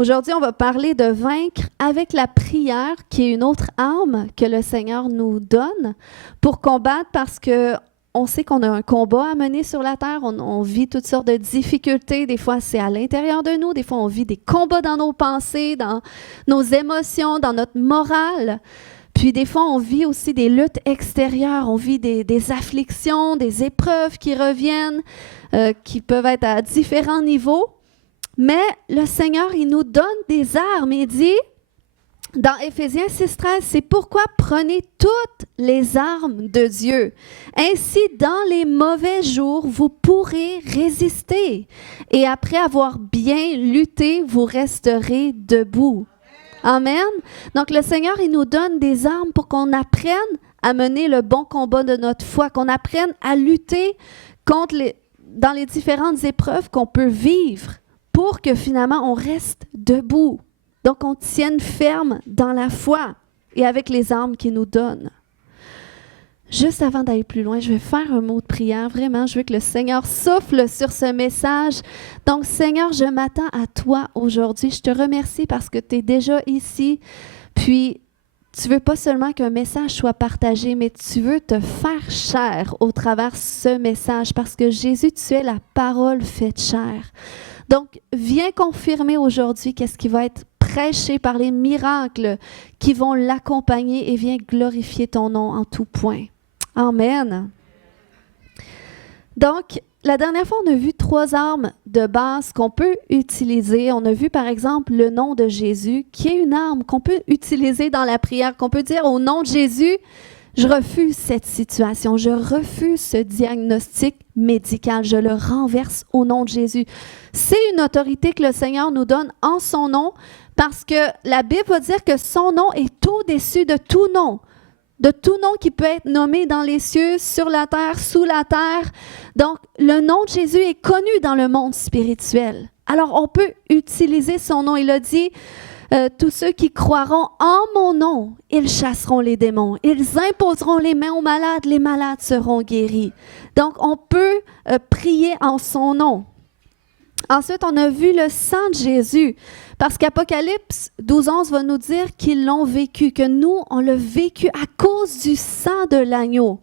Aujourd'hui, on va parler de vaincre avec la prière, qui est une autre arme que le Seigneur nous donne pour combattre parce que on sait qu'on a un combat à mener sur la terre. On vit toutes sortes de difficultés. Des fois, c'est à l'intérieur de nous. Des fois, on vit des combats dans nos pensées, dans nos émotions, dans notre morale. Puis des fois, on vit aussi des luttes extérieures. On vit des afflictions, des épreuves qui reviennent, qui peuvent être à différents niveaux. Mais le Seigneur, il nous donne des armes. Il dit, dans Éphésiens 6,13, c'est pourquoi prenez toutes les armes de Dieu. Ainsi, dans les mauvais jours, vous pourrez résister. Et après avoir bien lutté, vous resterez debout. Amen. Donc, le Seigneur, il nous donne des armes pour qu'on apprenne à mener le bon combat de notre foi, qu'on apprenne à lutter dans les différentes épreuves qu'on peut vivre pour que finalement on reste debout. Donc, on tienne ferme dans la foi et avec les armes qu'il nous donne. Juste avant d'aller plus loin, je vais faire un mot de prière. Vraiment, je veux que le Seigneur souffle sur ce message. Donc, Seigneur, je m'attends à toi aujourd'hui. Je te remercie parce que tu es déjà ici. Puis, tu veux pas seulement qu'un message soit partagé, mais tu veux te faire chair au travers de ce message parce que Jésus, tu es la parole faite chair. Donc, viens confirmer aujourd'hui qu'est-ce qui va être prêché par les miracles qui vont l'accompagner et viens glorifier ton nom en tout point. Amen. Donc, la dernière fois, on a vu 3 armes de base qu'on peut utiliser. On a vu, par exemple, le nom de Jésus, qui est une arme qu'on peut utiliser dans la prière, qu'on peut dire au nom de Jésus, je refuse cette situation, je refuse ce diagnostic médical, je le renverse au nom de Jésus. C'est une autorité que le Seigneur nous donne en son nom parce que la Bible va dire que son nom est au-dessus de tout nom qui peut être nommé dans les cieux, sur la terre, sous la terre. Donc, le nom de Jésus est connu dans le monde spirituel. Alors, on peut utiliser son nom. Il a dit, tous ceux qui croiront en mon nom, ils chasseront les démons. Ils imposeront les mains aux malades, les malades seront guéris. Donc, on peut prier en son nom. Ensuite, on a vu le sang de Jésus, parce qu'Apocalypse 12:11 va nous dire qu'ils l'ont vécu, que nous, on l'a vécu à cause du sang de l'agneau.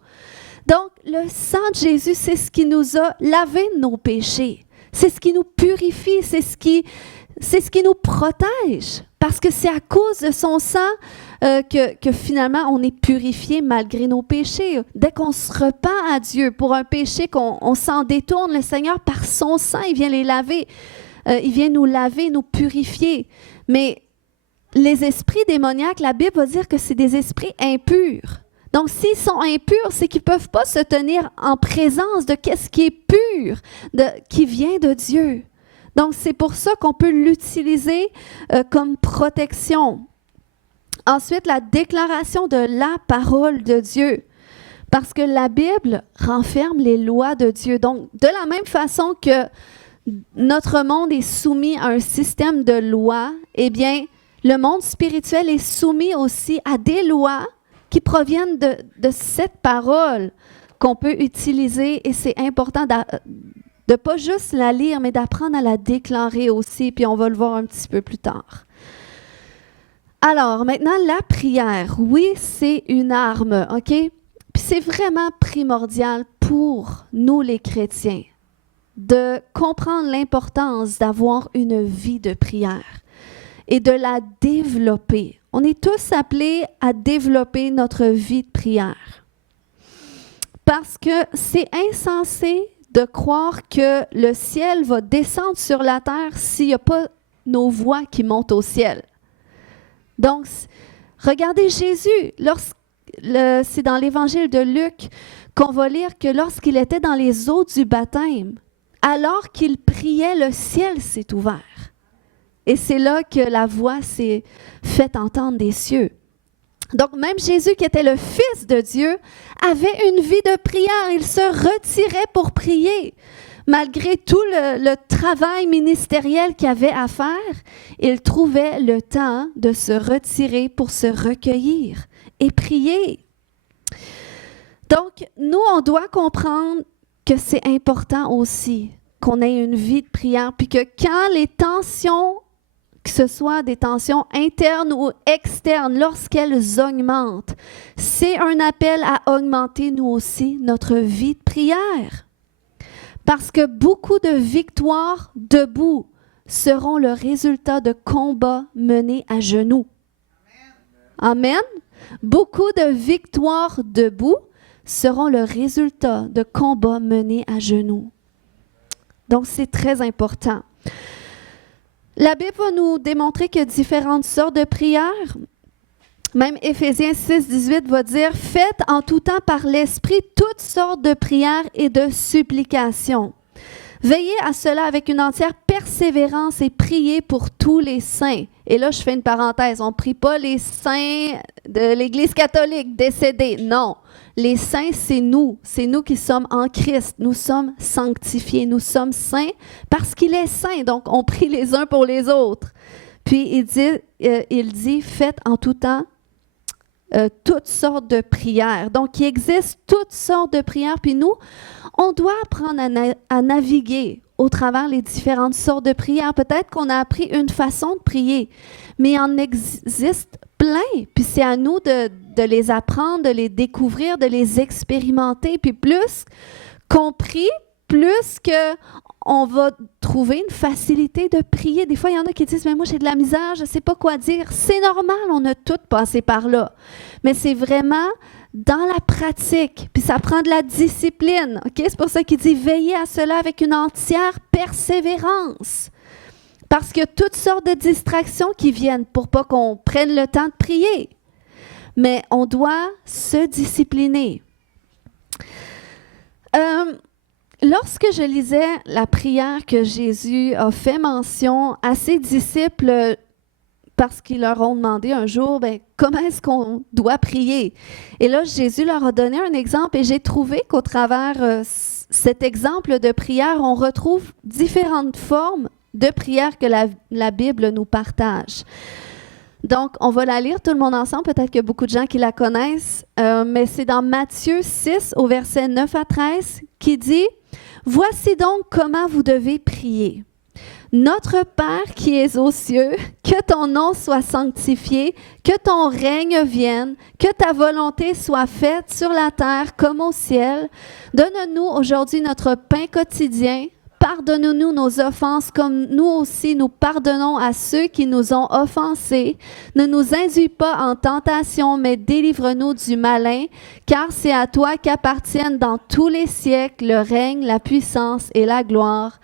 Donc, le sang de Jésus, c'est ce qui nous a lavé de nos péchés. C'est ce qui nous purifie, c'est ce qui nous protège. Parce que c'est à cause de son sang que finalement, on est purifié malgré nos péchés. Dès qu'on se repent à Dieu pour un péché, qu'on s'en détourne, le Seigneur, par son sang, il vient les laver. Il vient nous laver, nous purifier. Mais les esprits démoniaques, la Bible va dire que c'est des esprits impurs. Donc, s'ils sont impurs, c'est qu'ils ne peuvent pas se tenir en présence de ce qui est pur, qui vient de Dieu. Donc, c'est pour ça qu'on peut l'utiliser comme protection. Ensuite, la déclaration de la parole de Dieu. Parce que la Bible renferme les lois de Dieu. Donc, de la même façon que notre monde est soumis à un système de lois, eh bien, le monde spirituel est soumis aussi à des lois qui proviennent de cette parole qu'on peut utiliser. Et c'est important de ne pas juste la lire, mais d'apprendre à la déclarer aussi, puis on va le voir un petit peu plus tard. Alors, maintenant, la prière. Oui, c'est une arme, OK? Puis c'est vraiment primordial pour nous, les chrétiens, de comprendre l'importance d'avoir une vie de prière et de la développer. On est tous appelés à développer notre vie de prière. Parce que c'est insensé de croire que le ciel va descendre sur la terre s'il n'y a pas nos voix qui montent au ciel. Donc, regardez Jésus, c'est dans l'évangile de Luc qu'on va lire que lorsqu'il était dans les eaux du baptême, alors qu'il priait, le ciel s'est ouvert. Et c'est là que la voix s'est faite entendre des cieux. Donc, même Jésus, qui était le Fils de Dieu, avait une vie de prière. Il se retirait pour prier. Malgré tout le travail ministériel qu'il avait à faire, il trouvait le temps de se retirer pour se recueillir et prier. Donc, nous, on doit comprendre que c'est important aussi qu'on ait une vie de prière, puis que quand que ce soit des tensions internes ou externes, lorsqu'elles augmentent, c'est un appel à augmenter nous aussi notre vie de prière. Parce que beaucoup de victoires debout seront le résultat de combats menés à genoux. Amen. Beaucoup de victoires debout seront le résultat de combats menés à genoux. Donc, c'est très important. La Bible va nous démontrer qu'il y a différentes sortes de prières. Même Éphésiens 6, 18 va dire « Faites en tout temps par l'Esprit toutes sortes de prières et de supplications. Veillez à cela avec une entière persévérance et priez pour tous les saints. » Et là, je fais une parenthèse. On ne prie pas les saints de l'Église catholique décédés. Non. Les saints, c'est nous. C'est nous qui sommes en Christ. Nous sommes sanctifiés. Nous sommes saints parce qu'il est saint. Donc, on prie les uns pour les autres. Puis, il dit faites en tout temps toutes sortes de prières. Donc, il existe toutes sortes de prières. Puis nous, on doit apprendre à naviguer au travers les différentes sortes de prières. Peut-être qu'on a appris une façon de prier, mais il en existe plein. Puis c'est à nous de les apprendre, de les découvrir, de les expérimenter. Puis plus qu'on prie, plus qu'on va trouver une facilité de prier. Des fois, il y en a qui disent « Mais moi, j'ai de la misère, je ne sais pas quoi dire. » C'est normal, on a tous passé par là. Mais c'est vraiment dans la pratique, puis ça prend de la discipline. Okay? C'est pour ça qu'il dit « Veillez à cela avec une entière persévérance. » Parce qu'il y a toutes sortes de distractions qui viennent pour pas qu'on prenne le temps de prier. Mais on doit se discipliner. Lorsque je lisais la prière que Jésus a fait mention à ses disciples, parce qu'ils leur ont demandé un jour, comment est-ce qu'on doit prier? Et là, Jésus leur a donné un exemple et j'ai trouvé qu'au travers cet exemple de prière, on retrouve différentes formes de prière que la Bible nous partage. Donc, on va la lire tout le monde ensemble. Peut-être qu'il y a beaucoup de gens qui la connaissent, mais c'est dans Matthieu 6, au verset 9 à 13, qui dit « Voici donc comment vous devez prier. Notre Père qui es aux cieux, que ton nom soit sanctifié, que ton règne vienne, que ta volonté soit faite sur la terre comme au ciel. Donne-nous aujourd'hui notre pain quotidien. Pardonne-nous nos offenses comme nous aussi nous pardonnons à ceux qui nous ont offensés. Ne nous induis pas en tentation, mais délivre-nous du malin, car c'est à toi qu'appartiennent dans tous les siècles le règne, la puissance et la gloire.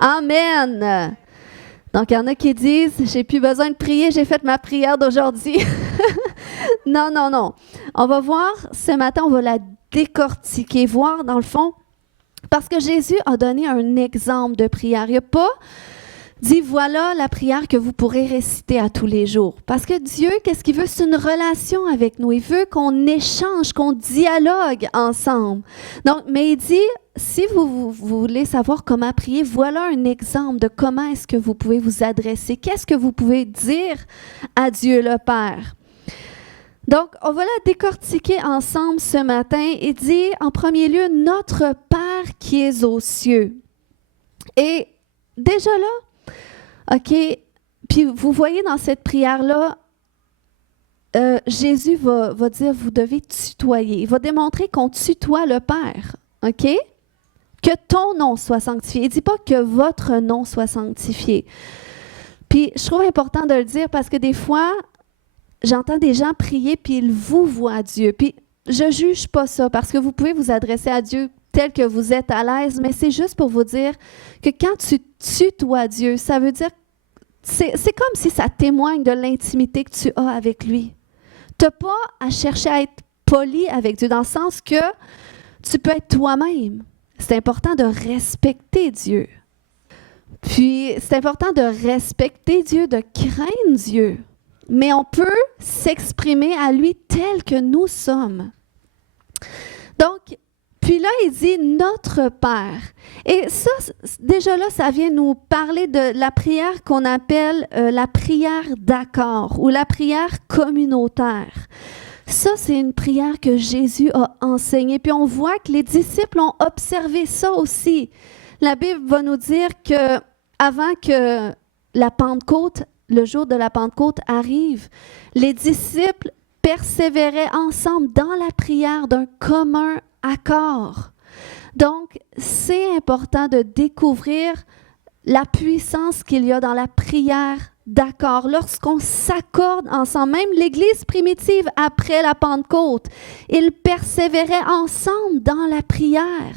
Amen. Donc, il y en a qui disent, j'ai plus besoin de prier, j'ai fait ma prière d'aujourd'hui. Non, non, non. On va voir, ce matin, on va la décortiquer, voir dans le fond, parce que Jésus a donné un exemple de prière. Il n'a pas dit, voilà la prière que vous pourrez réciter à tous les jours. Parce que Dieu, qu'est-ce qu'il veut? C'est une relation avec nous. Il veut qu'on échange, qu'on dialogue ensemble. Donc, mais il dit, si vous voulez savoir comment prier, voilà un exemple de comment est-ce que vous pouvez vous adresser. Qu'est-ce que vous pouvez dire à Dieu le Père? Donc, on va la décortiquer ensemble ce matin et dire en premier lieu, notre Père qui est aux cieux. Et déjà là, OK, puis vous voyez dans cette prière-là, Jésus va dire, vous devez tutoyer. Il va démontrer qu'on tutoie le Père, OK? Que ton nom soit sanctifié. Il ne dit pas que votre nom soit sanctifié. Puis, je trouve important de le dire parce que des fois, j'entends des gens prier puis ils vous voient Dieu. Puis, je ne juge pas ça parce que vous pouvez vous adresser à Dieu tel que vous êtes à l'aise, mais c'est juste pour vous dire que quand tu tutoies Dieu, ça veut dire, c'est comme si ça témoigne de l'intimité que tu as avec lui. Tu n'as pas à chercher à être poli avec Dieu dans le sens que tu peux être toi-même. C'est important de respecter Dieu. Puis, c'est important de respecter Dieu, de craindre Dieu. Mais on peut s'exprimer à lui tel que nous sommes. Donc, puis là, il dit « notre Père ». Et ça, déjà là, ça vient nous parler de la prière qu'on appelle la prière d'accord ou la prière communautaire. Ça, c'est une prière que Jésus a enseignée. Puis on voit que les disciples ont observé ça aussi. La Bible va nous dire qu'avant que la Pentecôte le jour de la Pentecôte arrive, les disciples persévéraient ensemble dans la prière d'un commun accord. Donc, c'est important de découvrir la puissance qu'il y a dans la prière d'accord. Lorsqu'on s'accorde ensemble, même l'Église primitive après la Pentecôte, ils persévéraient ensemble dans la prière.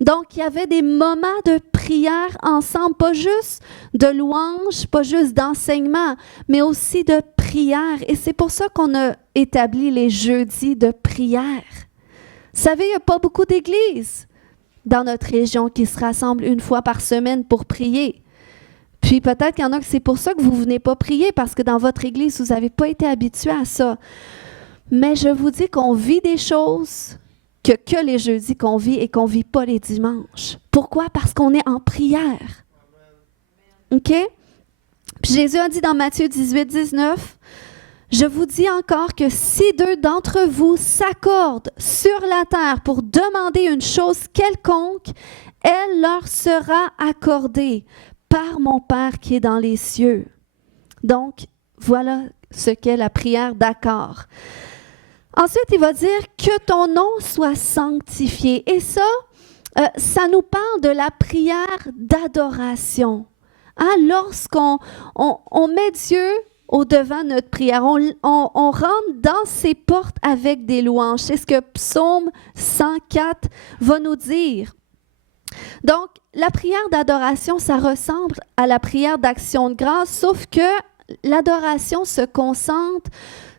Donc, il y avait des moments de prière ensemble, pas juste de louange, pas juste d'enseignement, mais aussi de prière. Et c'est pour ça qu'on a établi les jeudis de prière. Vous savez, il n'y a pas beaucoup d'églises dans notre région qui se rassemblent une fois par semaine pour prier. Puis peut-être qu'il y en a que c'est pour ça que vous ne venez pas prier, parce que dans votre église, vous n'avez pas été habitué à ça. Mais je vous dis qu'on vit des choses que les jeudis qu'on vit et qu'on ne vit pas les dimanches. Pourquoi? Parce qu'on est en prière. OK? Puis Jésus a dit dans Matthieu 18, 19, « Je vous dis encore que si 2 d'entre vous s'accordent sur la terre pour demander une chose quelconque, elle leur sera accordée par mon Père qui est dans les cieux. » Donc, voilà ce qu'est la prière d'accord. Ensuite, il va dire que ton nom soit sanctifié. Et ça, ça nous parle de la prière d'adoration. Hein? Lorsqu'on met Dieu au-devant de notre prière, on rentre dans ses portes avec des louanges. C'est ce que Psaume 104 va nous dire. Donc, la prière d'adoration, ça ressemble à la prière d'action de grâce, sauf que l'adoration se concentre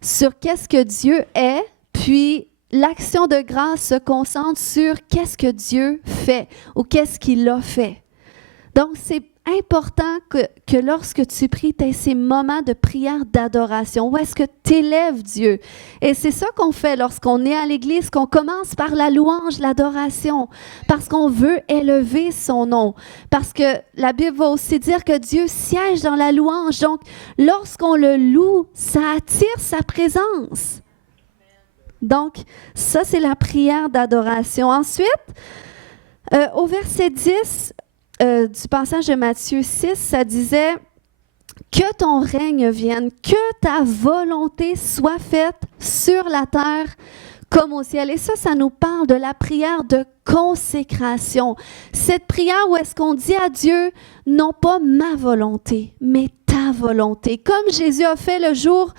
sur qu'est-ce que Dieu est, puis l'action de grâce se concentre sur qu'est-ce que Dieu fait ou qu'est-ce qu'il a fait. Donc, c'est important que lorsque tu pries, tu aies ces moments de prière d'adoration. Où est-ce que tu élèves Dieu? Et c'est ça qu'on fait lorsqu'on est à l'Église, qu'on commence par la louange, l'adoration, parce qu'on veut élever son nom. Parce que la Bible va aussi dire que Dieu siège dans la louange. Donc, lorsqu'on le loue, ça attire sa présence. Donc, ça, c'est la prière d'adoration. Ensuite, au verset 10, du passage de Matthieu 6, ça disait « Que ton règne vienne, que ta volonté soit faite sur la terre comme au ciel. » Et ça nous parle de la prière de consécration. Cette prière où est-ce qu'on dit à Dieu, non pas ma volonté, mais ta volonté. Comme Jésus a fait le jour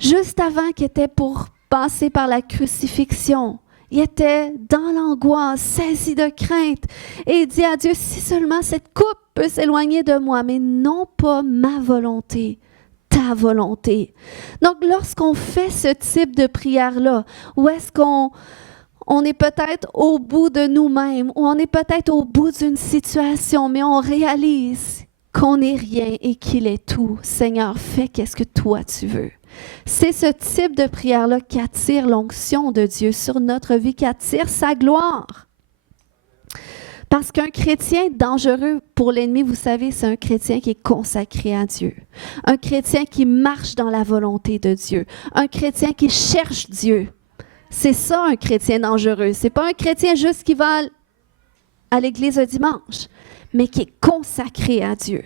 juste avant qu'il était pour passer par la crucifixion. Il était dans l'angoisse, saisi de crainte. Et il dit à Dieu, si seulement cette coupe peut s'éloigner de moi, mais non pas ma volonté, ta volonté. Donc, lorsqu'on fait ce type de prière-là, où est-ce qu'on est peut-être au bout de nous-mêmes, ou on est peut-être au bout d'une situation, mais on réalise qu'on n'est rien et qu'il est tout. Seigneur, fais qu'est-ce que toi tu veux. C'est ce type de prière-là qui attire l'onction de Dieu sur notre vie, qui attire sa gloire. Parce qu'un chrétien dangereux pour l'ennemi, vous savez, c'est un chrétien qui est consacré à Dieu. Un chrétien qui marche dans la volonté de Dieu. Un chrétien qui cherche Dieu. C'est ça un chrétien dangereux. C'est pas un chrétien juste qui va à l'église le dimanche, mais qui est consacré à Dieu.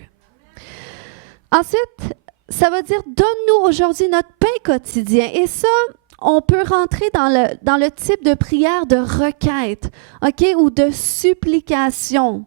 Ensuite, ça veut dire, donne-nous aujourd'hui notre pain quotidien. Et ça, on peut rentrer dans le type de prière de requête, OK, ou de supplication,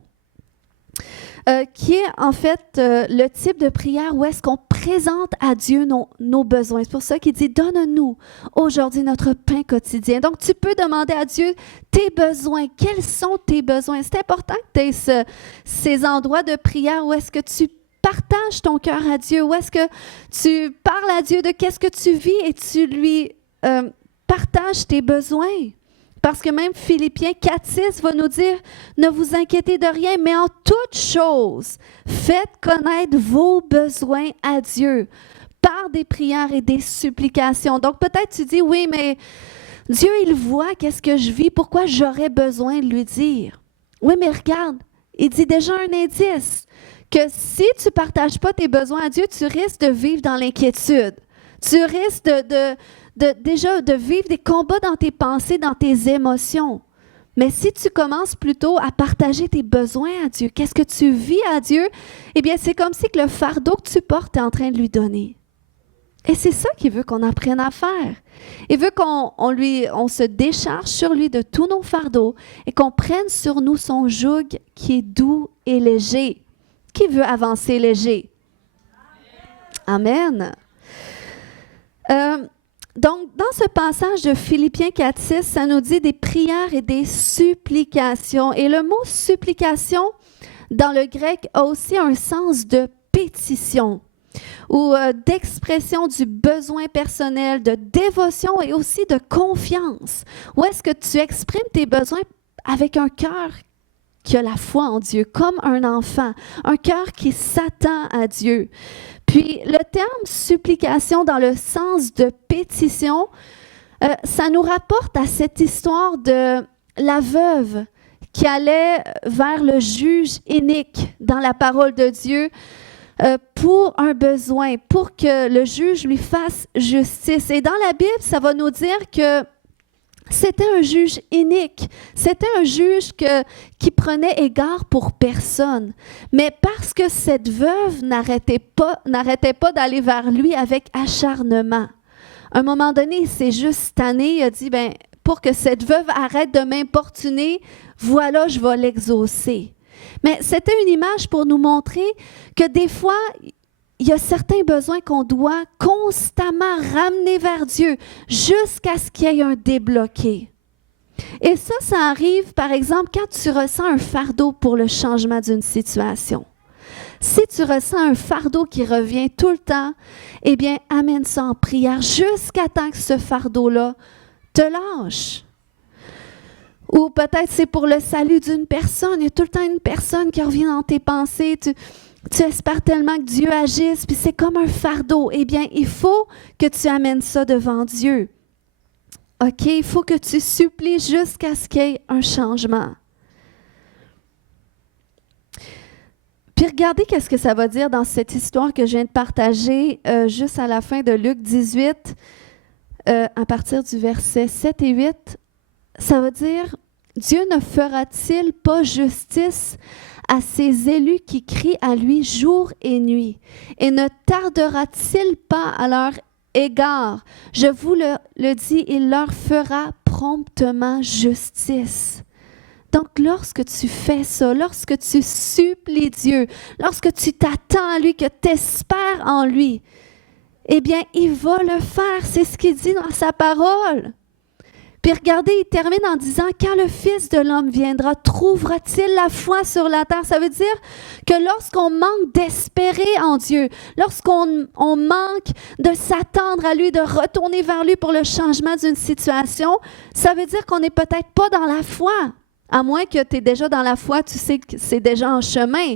qui est en fait le type de prière où est-ce qu'on présente à Dieu nos besoins. C'est pour ça qu'il dit, donne-nous aujourd'hui notre pain quotidien. Donc, tu peux demander à Dieu tes besoins. Quels sont tes besoins? C'est important que tu aies ces endroits de prière où est-ce que tu partages ton cœur à Dieu, où est-ce que tu parles à Dieu de qu'est-ce que tu vis et tu lui partages tes besoins. Parce que même Philippiens 4,6 va nous dire, ne vous inquiétez de rien, mais en toute chose, faites connaître vos besoins à Dieu par des prières et des supplications. Donc peut-être tu dis, oui, mais Dieu, il voit qu'est-ce que je vis, pourquoi j'aurais besoin de lui dire? Oui, mais regarde, il dit déjà un indice, que si tu ne partages pas tes besoins à Dieu, tu risques de vivre dans l'inquiétude. Tu risques déjà de vivre des combats dans tes pensées, dans tes émotions. Mais si tu commences plutôt à partager tes besoins à Dieu, qu'est-ce que tu vis à Dieu, eh bien, c'est comme si que le fardeau que tu portes est en train de lui donner. Et c'est ça qu'il veut qu'on apprenne à faire. Il veut qu'on se décharge sur lui de tous nos fardeaux et qu'on prenne sur nous son joug qui est doux et léger. Qui veut avancer léger? Amen. Donc, dans ce passage de Philippiens 4:6, ça nous dit des prières et des supplications. Et le mot supplication, dans le grec, a aussi un sens de pétition ou d'expression du besoin personnel, de dévotion et aussi de confiance. Où est-ce que tu exprimes tes besoins avec un cœur qui a la foi en Dieu, comme un enfant, un cœur qui s'attend à Dieu. Puis le terme supplication dans le sens de pétition, ça nous rapporte à cette histoire de la veuve qui allait vers le juge inique dans la parole de Dieu pour un besoin, pour que le juge lui fasse justice. Et dans la Bible, ça va nous dire que c'était un juge inique, c'était un juge qui prenait égard pour personne. Mais parce que cette veuve n'arrêtait pas d'aller vers lui avec acharnement. À un moment donné, il s'est juste tanné, il a dit, pour que cette veuve arrête de m'importuner, voilà, je vais l'exaucer. Mais c'était une image pour nous montrer que des fois, il y a certains besoins qu'on doit constamment ramener vers Dieu jusqu'à ce qu'il y ait un débloqué. Et ça arrive, par exemple, quand tu ressens un fardeau pour le changement d'une situation. Si tu ressens un fardeau qui revient tout le temps, eh bien, amène ça en prière jusqu'à temps que ce fardeau-là te lâche. Ou peut-être c'est pour le salut d'une personne. Il y a tout le temps une personne qui revient dans tes pensées. Tu espères tellement que Dieu agisse, puis c'est comme un fardeau. Eh bien, il faut que tu amènes ça devant Dieu. OK? Il faut que tu supplies jusqu'à ce qu'il y ait un changement. Puis regardez qu'est-ce que ça va dire dans cette histoire que je viens de partager juste à la fin de Luc 18, à partir du verset 7 et 8. Ça veut dire, Dieu ne fera-t-il pas justice à ses élus qui crient à lui jour et nuit? Et ne tardera-t-il pas à leur égard? Je vous le dis, il leur fera promptement justice. Donc, lorsque tu fais ça, lorsque tu supplies Dieu, lorsque tu t'attends à lui, que tu espères en lui, eh bien, il va le faire. C'est ce qu'il dit dans sa parole. Puis regardez, il termine en disant, quand le Fils de l'homme viendra, trouvera-t-il la foi sur la terre? Ça veut dire que lorsqu'on manque d'espérer en Dieu, lorsqu'on manque de s'attendre à lui, de retourner vers lui pour le changement d'une situation, ça veut dire qu'on n'est peut-être pas dans la foi. À moins que tu es déjà dans la foi, tu sais que c'est déjà en chemin.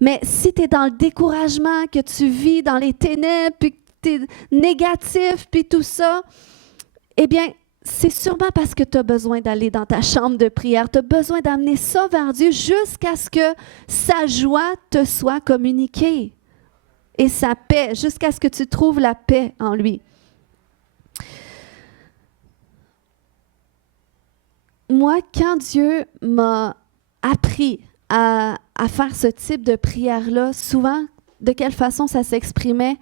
Mais si tu es dans le découragement, que tu vis dans les ténèbres, puis que tu es négatif, puis tout ça, eh bien, c'est sûrement parce que tu as besoin d'aller dans ta chambre de prière. Tu as besoin d'amener ça vers Dieu jusqu'à ce que sa joie te soit communiquée. Et sa paix, jusqu'à ce que tu trouves la paix en lui. Moi, quand Dieu m'a appris à faire ce type de prière-là, souvent, de quelle façon ça s'exprimait,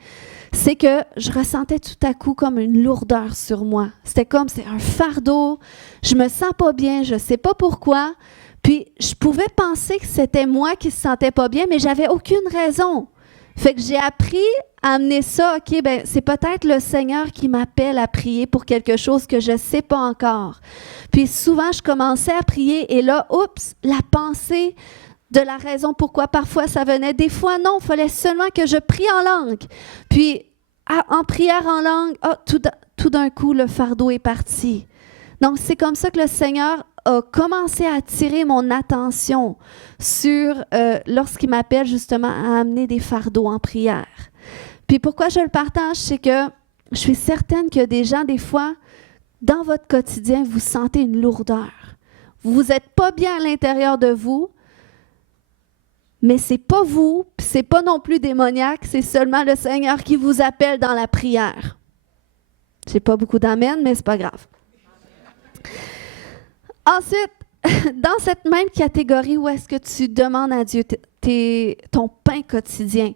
c'est que je ressentais tout à coup comme une lourdeur sur moi. C'était comme, c'est un fardeau, je me sens pas bien, je sais pas pourquoi. Puis, je pouvais penser que c'était moi qui se sentais pas bien, mais j'avais aucune raison. Fait que j'ai appris à amener ça, OK, c'est peut-être le Seigneur qui m'appelle à prier pour quelque chose que je ne sais pas encore. Puis souvent, je commençais à prier et là, oups, la pensée de la raison pourquoi parfois ça venait. Des fois, non, il fallait seulement que je prie en langue. Puis, en prière en langue, tout d'un coup, le fardeau est parti. Donc, c'est comme ça que le Seigneur a commencé à attirer mon attention sur, lorsqu'il m'appelle justement à amener des fardeaux en prière. Puis pourquoi je le partage, c'est que je suis certaine qu'il y a des gens, des fois, dans votre quotidien, vous sentez une lourdeur. Vous n'êtes pas bien à l'intérieur de vous, mais ce n'est pas vous, puis ce n'est pas non plus démoniaque, c'est seulement le Seigneur qui vous appelle dans la prière. Je n'ai pas beaucoup d'amen, mais ce n'est pas grave. Ensuite, dans cette même catégorie où est-ce que tu demandes à Dieu ton pain quotidien,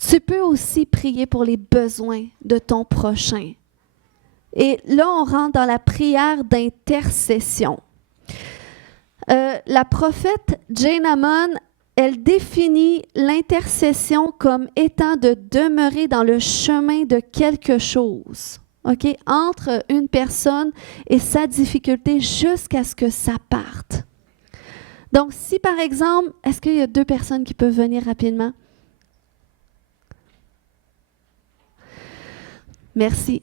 tu peux aussi prier pour les besoins de ton prochain. Et là, on rentre dans la prière d'intercession. La prophète Jane Hamon, elle définit l'intercession comme étant de demeurer dans le chemin de quelque chose, OK? Entre une personne et sa difficulté jusqu'à ce que ça parte. Donc, si par exemple, est-ce qu'il y a 2 personnes qui peuvent venir rapidement? Merci.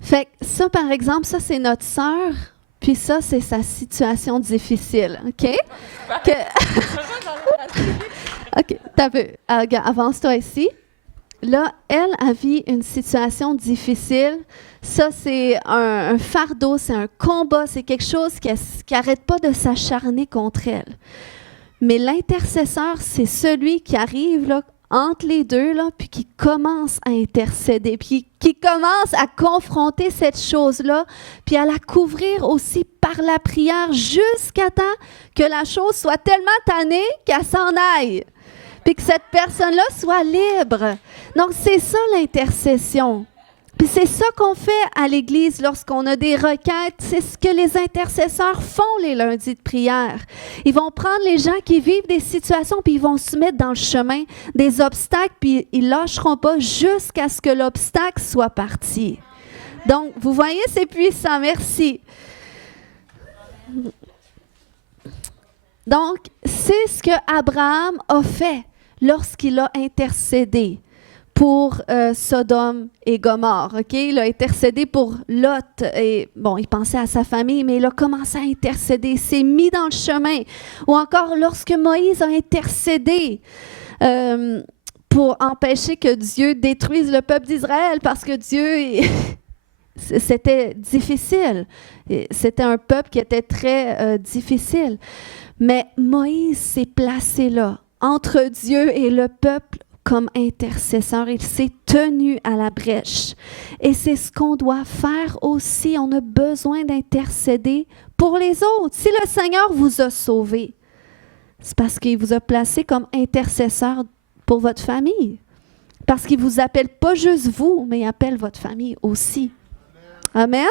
Fait que ça, par exemple, ça, c'est notre sœur, puis ça, c'est sa situation difficile, OK? OK, t'as vu. Avance-toi ici. Là, elle vit une situation difficile. Ça, c'est un fardeau, c'est un combat, c'est quelque chose qui n'arrête pas de s'acharner contre elle. Mais l'intercesseur, c'est celui qui arrive là, entre les deux, là, puis qui commence à intercéder, puis qui commence à confronter cette chose-là, puis à la couvrir aussi par la prière jusqu'à temps que la chose soit tellement tannée qu'elle s'en aille, puis que cette personne-là soit libre. Donc, c'est ça l'intercession. Puis c'est ça qu'on fait à l'Église lorsqu'on a des requêtes. C'est ce que les intercesseurs font les lundis de prière. Ils vont prendre les gens qui vivent des situations, puis ils vont se mettre dans le chemin des obstacles, puis ils ne lâcheront pas jusqu'à ce que l'obstacle soit parti. Donc, vous voyez, c'est puissant. Merci. Donc, c'est ce que Abraham a fait lorsqu'il a intercédé pour Sodome et Gomorrhe, OK? Il a intercédé pour Lot. Et, bon, il pensait à sa famille, mais il a commencé à intercéder. Il s'est mis dans le chemin. Ou encore, lorsque Moïse a intercédé pour empêcher que Dieu détruise le peuple d'Israël, parce que Dieu, c'était difficile. C'était un peuple qui était très difficile. Mais Moïse s'est placé là, entre Dieu et le peuple, comme intercesseur. Il s'est tenu à la brèche. Et c'est ce qu'on doit faire aussi. On a besoin d'intercéder pour les autres. Si le Seigneur vous a sauvé, c'est parce qu'il vous a placé comme intercesseur pour votre famille. Parce qu'il ne vous appelle pas juste vous, mais il appelle votre famille aussi. Amen.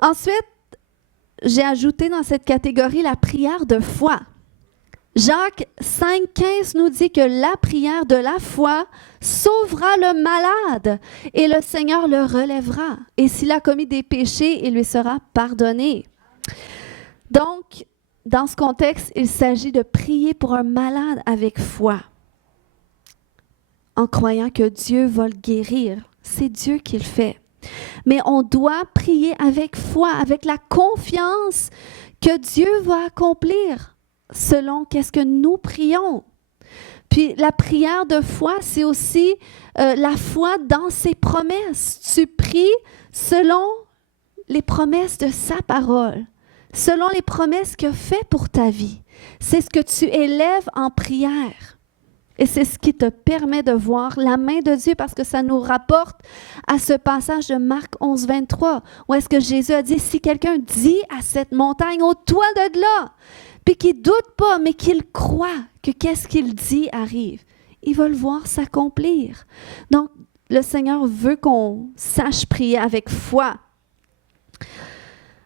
Ensuite, j'ai ajouté dans cette catégorie la prière de foi. Jacques 5,15 nous dit que la prière de la foi sauvera le malade et le Seigneur le relèvera. Et s'il a commis des péchés, il lui sera pardonné. Donc, dans ce contexte, il s'agit de prier pour un malade avec foi, en croyant que Dieu va le guérir. C'est Dieu qui le fait. Mais on doit prier avec foi, avec la confiance que Dieu va accomplir selon qu'est-ce que nous prions. Puis la prière de foi, c'est aussi la foi dans ses promesses. Tu pries selon les promesses de sa parole, selon les promesses qu'il a fait pour ta vie. C'est ce que tu élèves en prière. Et c'est ce qui te permet de voir la main de Dieu, parce que ça nous rapporte à ce passage de Marc 11, 23, où est-ce que Jésus a dit, si quelqu'un dit à cette montagne, ôte-toi de là, puis qu'il ne doute pas, mais qu'il croit que qu'est-ce qu'il dit arrive, il va le voir s'accomplir. Donc, le Seigneur veut qu'on sache prier avec foi.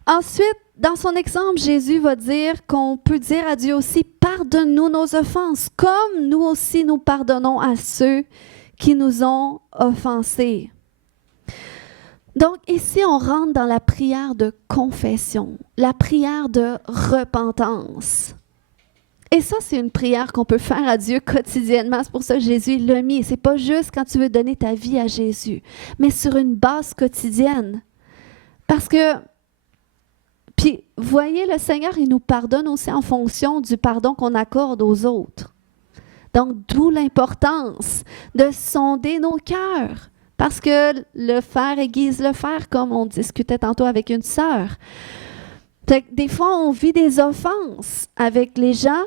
Ensuite, dans son exemple, Jésus va dire qu'on peut dire à Dieu aussi, pardonne-nous nos offenses, comme nous aussi nous pardonnons à ceux qui nous ont offensés. Donc ici, on rentre dans la prière de confession, la prière de repentance. Et ça, c'est une prière qu'on peut faire à Dieu quotidiennement. C'est pour ça que Jésus l'a mis. Ce n'est pas juste quand tu veux donner ta vie à Jésus, mais sur une base quotidienne. Parce que, puis, voyez, le Seigneur, il nous pardonne aussi en fonction du pardon qu'on accorde aux autres. Donc, d'où l'importance de sonder nos cœurs. Parce que le fer aiguise le fer, comme on discutait tantôt avec une sœur. Des fois, on vit des offenses avec les gens,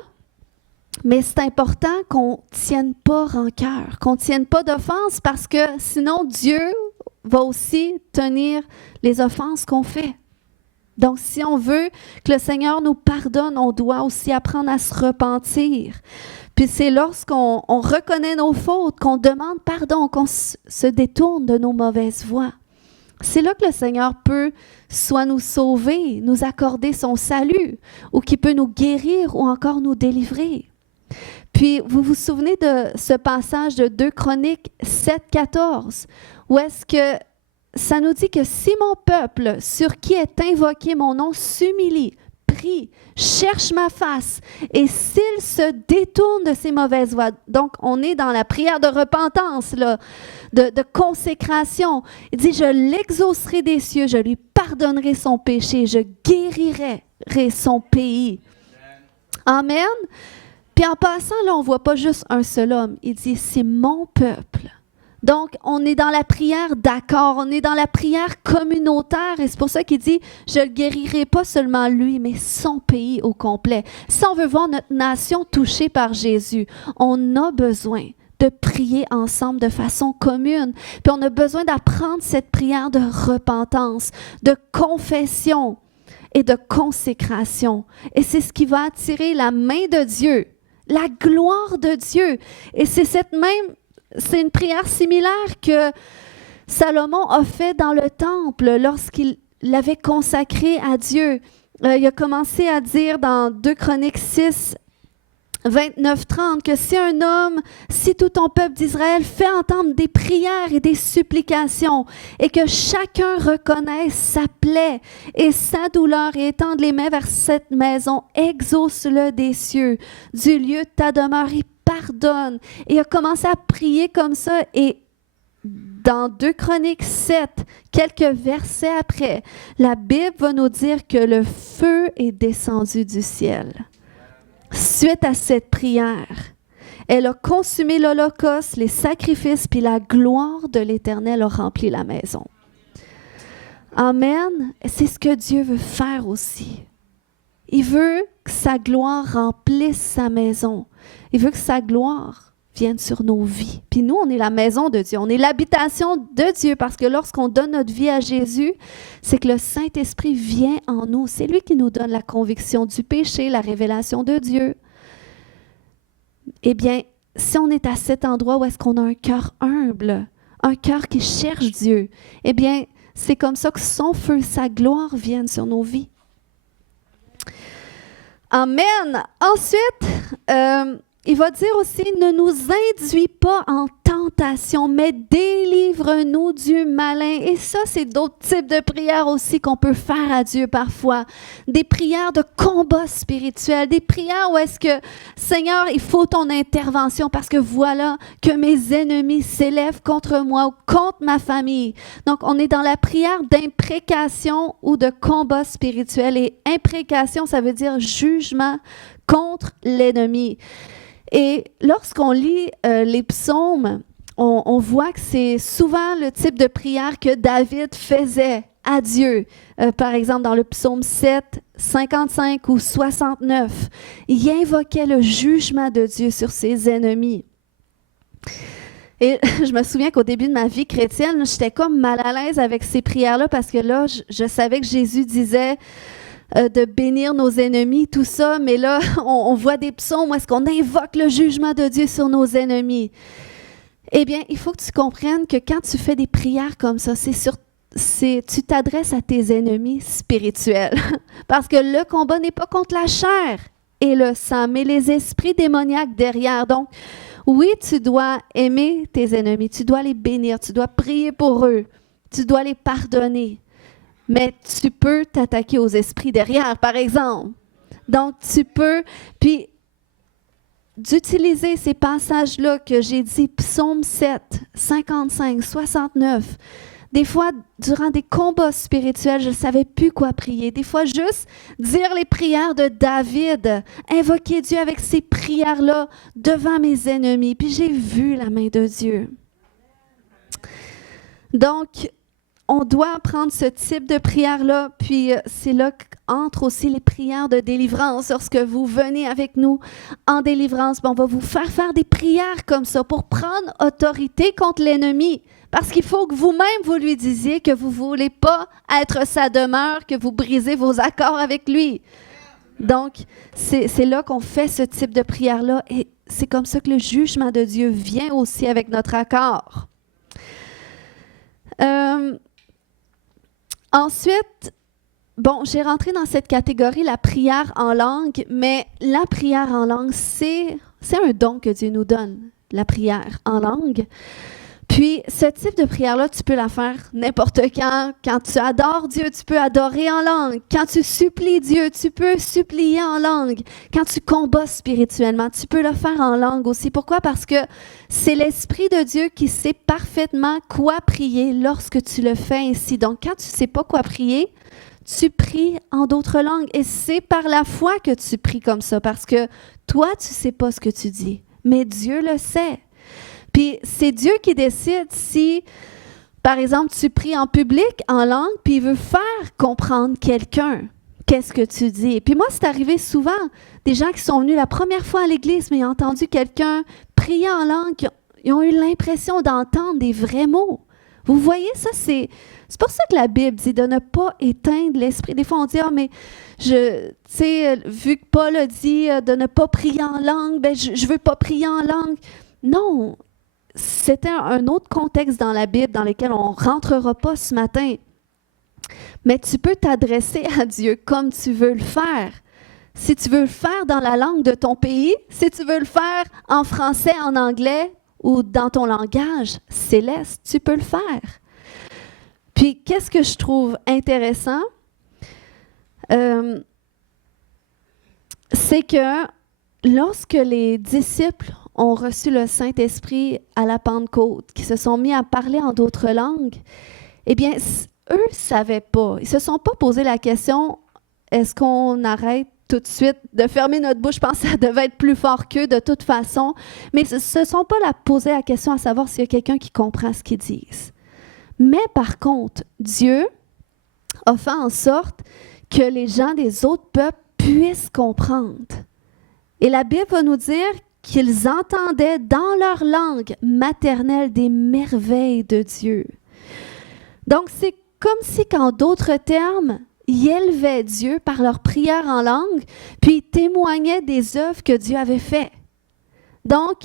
Mais c'est important qu'on ne tienne pas rancœur, qu'on ne tienne pas d'offense parce que sinon Dieu va aussi tenir les offenses qu'on fait. Donc, si on veut que le Seigneur nous pardonne, on doit aussi apprendre à se repentir. Puis c'est lorsqu'on reconnaît nos fautes, qu'on demande pardon, qu'on se détourne de nos mauvaises voies. C'est là que le Seigneur peut soit nous sauver, nous accorder son salut, ou qu'il peut nous guérir ou encore nous délivrer. Puis, vous vous souvenez de ce passage de 2 Chroniques 7, 14, où est-ce que ça nous dit que si mon peuple, sur qui est invoqué mon nom, s'humilie, prie, cherche ma face, et s'il se détourne de ses mauvaises voies, donc on est dans la prière de repentance, là, de consécration. Il dit, je l'exaucerai des cieux, je lui pardonnerai son péché, je guérirai son pays. Amen. Puis en passant, là, on ne voit pas juste un seul homme. Il dit, c'est mon peuple. Donc, on est dans la prière d'accord, on est dans la prière communautaire et c'est pour ça qu'il dit, je ne guérirai pas seulement lui, mais son pays au complet. Si on veut voir notre nation touchée par Jésus, on a besoin de prier ensemble de façon commune. Puis on a besoin d'apprendre cette prière de repentance, de confession et de consécration. Et c'est ce qui va attirer la main de Dieu, la gloire de Dieu. Et c'est une prière similaire que Salomon a fait dans le temple lorsqu'il l'avait consacré à Dieu. Il a commencé à dire dans 2 Chroniques 6, 29-30 que si tout ton peuple d'Israël fait entendre des prières et des supplications et que chacun reconnaisse sa plaie et sa douleur et étende les mains vers cette maison, exauce-le des cieux, du lieu de ta demeure et pardonne. Et il a commencé à prier comme ça et dans 2 Chroniques 7, quelques versets après, la Bible va nous dire que le feu est descendu du ciel. Suite à cette prière, elle a consumé l'holocauste, les sacrifices, puis la gloire de l'Éternel a rempli la maison. Amen. C'est ce que Dieu veut faire aussi. Il veut que sa gloire remplisse sa maison. Il veut que sa gloire vienne sur nos vies. Puis nous, on est la maison de Dieu. On est l'habitation de Dieu parce que lorsqu'on donne notre vie à Jésus, c'est que le Saint-Esprit vient en nous. C'est lui qui nous donne la conviction du péché, la révélation de Dieu. Eh bien, si on est à cet endroit où est-ce qu'on a un cœur humble, un cœur qui cherche Dieu, eh bien, c'est comme ça que son feu, sa gloire viennent sur nos vies. Amen. Ensuite, il va dire aussi, ne nous induis pas en tentation, mais délivre-nous du malin. Et ça, c'est d'autres types de prières aussi qu'on peut faire à Dieu parfois. Des prières de combat spirituel, des prières où est-ce que, Seigneur, il faut ton intervention parce que voilà que mes ennemis s'élèvent contre moi ou contre ma famille. Donc, on est dans la prière d'imprécation ou de combat spirituel. Et imprécation, ça veut dire jugement contre l'ennemi. Et lorsqu'on lit les psaumes, on voit que c'est souvent le type de prière que David faisait à Dieu. Par exemple, dans le psaume 7, 55 ou 69, il invoquait le jugement de Dieu sur ses ennemis. Et je me souviens qu'au début de ma vie chrétienne, j'étais comme mal à l'aise avec ces prières-là parce que là, je savais que Jésus disait de bénir nos ennemis, tout ça, mais là, on voit des psaumes où est-ce qu'on invoque le jugement de Dieu sur nos ennemis. Eh bien, il faut que tu comprennes que quand tu fais des prières comme ça, tu t'adresses à tes ennemis spirituels. Parce que le combat n'est pas contre la chair et le sang, mais les esprits démoniaques derrière. Donc, oui, tu dois aimer tes ennemis, tu dois les bénir, tu dois prier pour eux, tu dois les pardonner. Mais tu peux t'attaquer aux esprits derrière, par exemple. Donc, tu peux, puis d'utiliser ces passages-là que j'ai dit, psaume 7, 55, 69. Des fois, durant des combats spirituels, je ne savais plus quoi prier. Des fois, juste dire les prières de David, invoquer Dieu avec ces prières-là devant mes ennemis. Puis j'ai vu la main de Dieu. Donc, on doit prendre ce type de prière-là, puis c'est là qu'entrent aussi les prières de délivrance. Lorsque vous venez avec nous en délivrance, on va vous faire des prières comme ça pour prendre autorité contre l'ennemi. Parce qu'il faut que vous-même, vous lui disiez que vous ne voulez pas être sa demeure, que vous brisez vos accords avec lui. Donc, c'est là qu'on fait ce type de prière-là et c'est comme ça que le jugement de Dieu vient aussi avec notre accord. Ensuite, j'ai rentré dans cette catégorie, la prière en langue, mais la prière en langue, c'est un don que Dieu nous donne, la prière en langue. Puis, ce type de prière-là, tu peux la faire n'importe quand. Quand tu adores Dieu, tu peux adorer en langue. Quand tu supplies Dieu, tu peux supplier en langue. Quand tu combats spirituellement, tu peux le faire en langue aussi. Pourquoi? Parce que c'est l'Esprit de Dieu qui sait parfaitement quoi prier lorsque tu le fais ainsi. Donc, quand tu ne sais pas quoi prier, tu pries en d'autres langues. Et c'est par la foi que tu pries comme ça, parce que toi, tu ne sais pas ce que tu dis, mais Dieu le sait. Puis c'est Dieu qui décide si, par exemple, tu pries en public, en langue, puis il veut faire comprendre quelqu'un qu'est-ce que tu dis. Puis moi, c'est arrivé souvent, des gens qui sont venus la première fois à l'église, mais ils ont entendu quelqu'un prier en langue, ils ont eu l'impression d'entendre des vrais mots. Vous voyez, ça, c'est pour ça que la Bible dit de ne pas éteindre l'esprit. Des fois, on dit, mais vu que Paul a dit de ne pas prier en langue, je ne veux pas prier en langue. Non, c'était un autre contexte dans la Bible dans lequel on ne rentrera pas ce matin. Mais tu peux t'adresser à Dieu comme tu veux le faire. Si tu veux le faire dans la langue de ton pays, si tu veux le faire en français, en anglais ou dans ton langage céleste, tu peux le faire. Puis, qu'est-ce que je trouve intéressant? C'est que lorsque les disciples ont reçu le Saint-Esprit à la Pentecôte, qui se sont mis à parler en d'autres langues, eh bien, eux ne savaient pas. Ils ne se sont pas posé la question, est-ce qu'on arrête tout de suite de fermer notre bouche? Je pense que ça devait être plus fort qu'eux de toute façon. Mais ils ne se sont pas posé la question à savoir s'il y a quelqu'un qui comprend ce qu'ils disent. Mais par contre, Dieu a fait en sorte que les gens des autres peuples puissent comprendre. Et la Bible va nous dire qu'ils entendaient dans leur langue maternelle des merveilles de Dieu. Donc, c'est comme si, qu'en d'autres termes, ils élevaient Dieu par leur prière en langue, puis ils témoignaient des œuvres que Dieu avait faites. Donc,